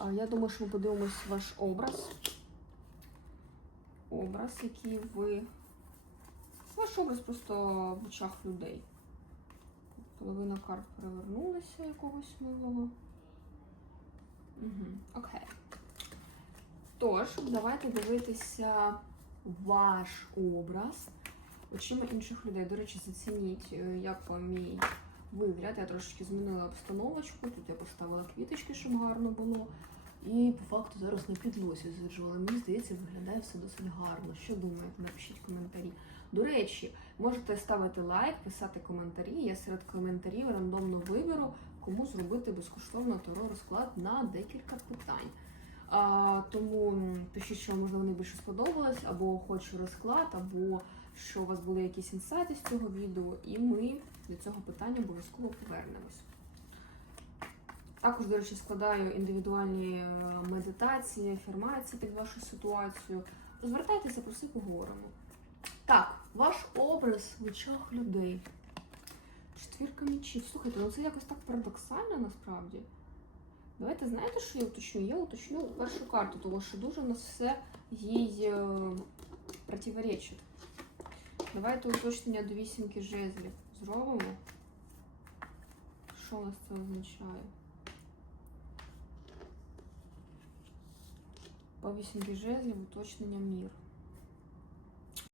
Я думаю, що ми подивимось ваш образ. Образ, який ви. Ваш образ просто в очах людей. Половина карт перевернулася якогось милого. Угу. Окей. Тож, давайте дивитися ваш образ очима інших людей. До речі, зацініть, е, як вам мій вигляд. Я трошечки змінила обстановочку. Тут я поставила квіточки, щоб гарно було. І по факту зараз на підлосі зіржу, але мені здається, виглядає все досить гарно. Що думаєте? Напишіть коментарі. До речі, можете ставити лайк, писати коментарі. Я серед коментарів рандомно виберу, кому зробити безкоштовно таро розклад на декілька питань. А, тому пишіть, що можливо найбільше сподобалось, або хочу розклад, або що у вас були якісь інсайти з цього відео, і ми до цього питання обов'язково повернемось. Також, до речі, складаю індивідуальні е, медитації, афірмації під вашу ситуацію. Звертайтеся, про все поговоримо. Так, ваш образ в очах людей. Четвірка мечів. Слухайте, ну це якось так парадоксально насправді. Давайте знаєте, що я уточню? Я уточню першу карту, тому що дуже у нас все їй е, противоречить. Давайте уточнення до вісімки жезлів зробимо. Що у нас це означає? По вісімки жезлів уточнення мір.